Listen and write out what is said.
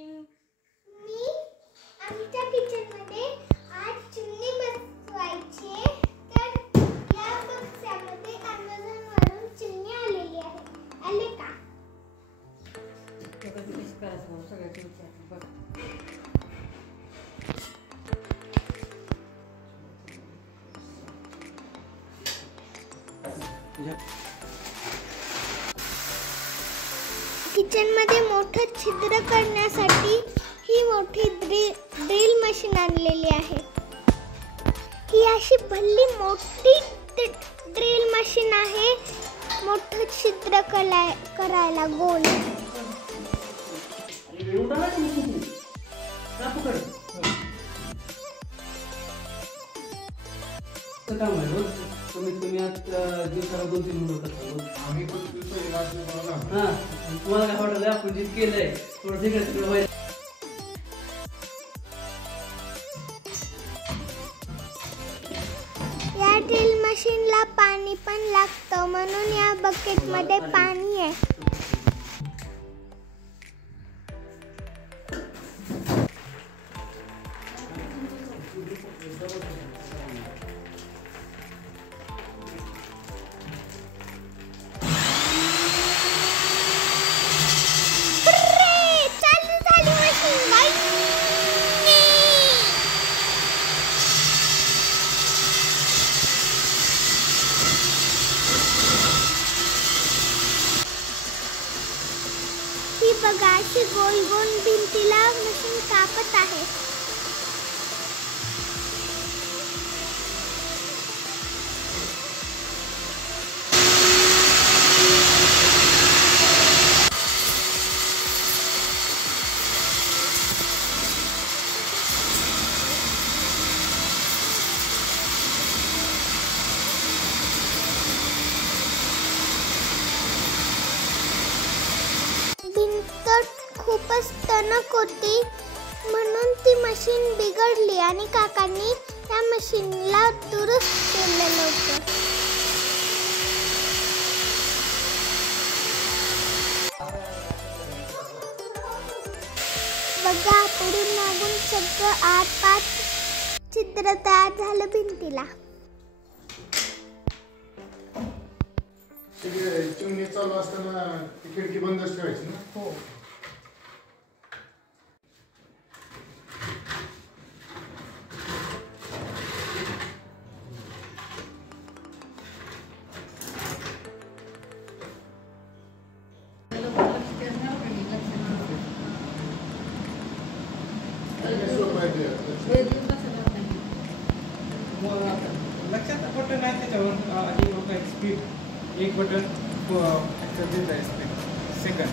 मी आमच्या किचनमध्ये आज चिमणी बसवायची तर या बक्सामध्ये अमेझॉनवरून चिमणी आलेली आहे. आले का? किचनमध्ये मोठं छिद्र करण्यासाठी ही मोठी ड्रिल मशीन आणलेली आहे. ही अशी भल्ली मोठी ड्रिल मशीन आहे. मोठं छिद्र करायला गोल. तुम्ही आज दिवसाला 2-3 मिनिटं आम्ही तुम्हाला काय वाटलं आपण जे केलंय थोडं तिकडे व्हायला. या ड्रिल मशीनला पाणी पण लागतं म्हणून या बकेटमध्ये पाणी आहे. ही बघा अशी गोल गोल भिंतीला मशीन कापत आहे. खूपच टणक होती म्हणून ती मशीन बिघडली आणि काकांनी त्या मशीनला दुरुस्त केलेलं होतं. बघा पुढून मागून सगळं आत छिद्र तयार झालं भिंतीला. चिमणी चालू असताना ती खिडकी बंदच ठेवायची ना. हो. लक्षात बटन आहे त्याच्यावर आधी होता एक स्पीड एक बटन सेकंड